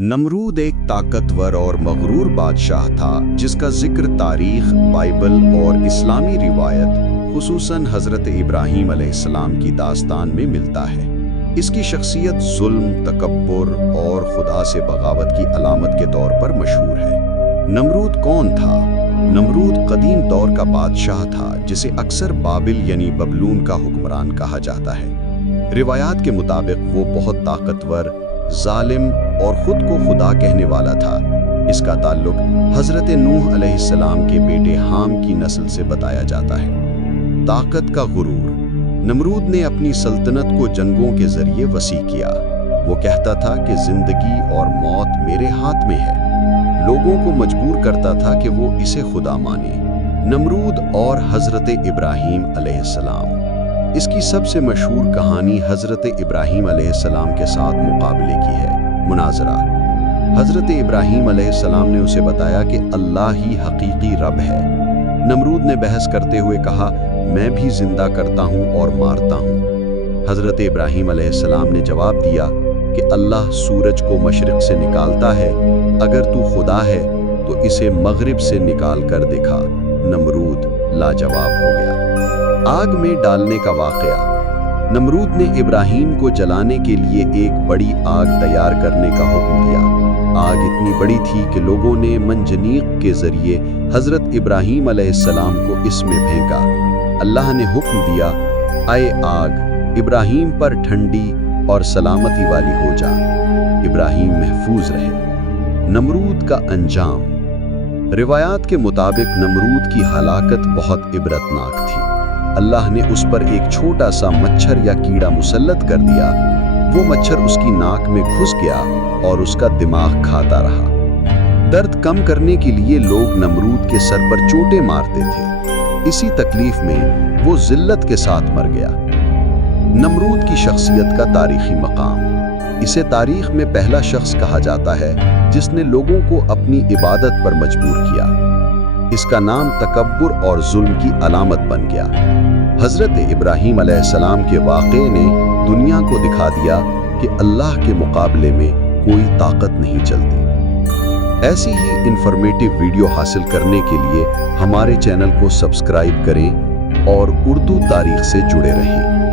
नमरूद एक ताकतवर और मगरूर बादशाह था जिसका जिक्र तारीख, बाइबल और इस्लामी रिवायत खुसूसन हज़रत इब्राहीम अलैहिस्सलाम की दास्तान में मिलता है। इसकी शख्सियत जुल्म, तकब्बुर और खुदा से बगावत की अलामत के तौर पर मशहूर है। नमरूद कौन था? नमरूद कदीम दौर का बादशाह था जिसे अक्सर बाबिल यानी बबलून का हुक्मरान कहा जाता है। रिवायात के मुताबिक वो बहुत ताकतवर, जालिम और खुद को खुदा कहने वाला था। इसका ताल्लुक हज़रत नूह अलैहिस्सलाम के बेटे हाम की नस्ल से बताया जाता है। ताकत का गुरूर। नमरूद ने अपनी सल्तनत को जंगों के जरिए वसी किया। वो कहता था कि जिंदगी और मौत मेरे हाथ में है। लोगों को मजबूर करता था कि वो इसे खुदा माने। नमरूद और हज़रत इब्राहीम अलैहिस्सलाम। इसकी सबसे मशहूर कहानी हज़रत इब्राहीम अलैहिस्सलाम के साथ मुकाबले की है। मुनाजरा। हज़रत इब्राहीम अलैहिस्सलाम ने उसे बताया कि अल्लाह ही हकीकी रब है। नमरूद ने बहस करते हुए कहा, मैं भी जिंदा करता हूँ और मारता हूँ। हज़रत इब्राहीम अलैहिस्सलाम ने जवाब दिया कि अल्लाह सूरज को मशरिक़ से निकालता है, अगर तू खुदा है तो इसे मगरिब से निकाल कर दिखा। नमरूद लाजवाब हो गया। आग में डालने का वाक़या। नमरूद ने इब्राहीम को जलाने के लिए एक बड़ी आग तैयार करने का हुक्म दिया। आग इतनी बड़ी थी कि लोगों ने मंजनीक के जरिए हज़रत इब्राहीम अलैहिस्सलाम को इसमें फेंका। अल्लाह ने हुक्म दिया, आए आग, इब्राहीम पर ठंडी और सलामती वाली हो जा। इब्राहीम महफूज रहे। नमरूद का अंजाम। रिवायात के मुताबिक नमरूद की हलाकत बहुत इबरतनाक थी। अल्लाह ने उस पर एक छोटा सा मच्छर या कीड़ा मुसल्लत कर दिया। वो मच्छर उसकी नाक में घुस गया और उसका दिमाग खाता रहा। दर्द कम करने के लिए लोग नमरूद के सर पर चोटें मारते थे। इसी तकलीफ में वो जिल्लत के साथ मर गया। नमरूद की शख्सियत का तारीखी मकाम। इसे तारीख में पहला शख्स कहा जाता है जिसने लोगों को अपनी इबादत पर मजबूर किया। इसका नाम तकब्बुर और जुल्म की अलामत बन गया। हज़रत इब्राहीम अलैहिस्सलाम के वाक़े ने दुनिया को दिखा दिया कि अल्लाह के मुकाबले में कोई ताकत नहीं चलती। ऐसी ही इंफॉर्मेटिव वीडियो हासिल करने के लिए हमारे चैनल को सब्सक्राइब करें और उर्दू तारीख से जुड़े रहें।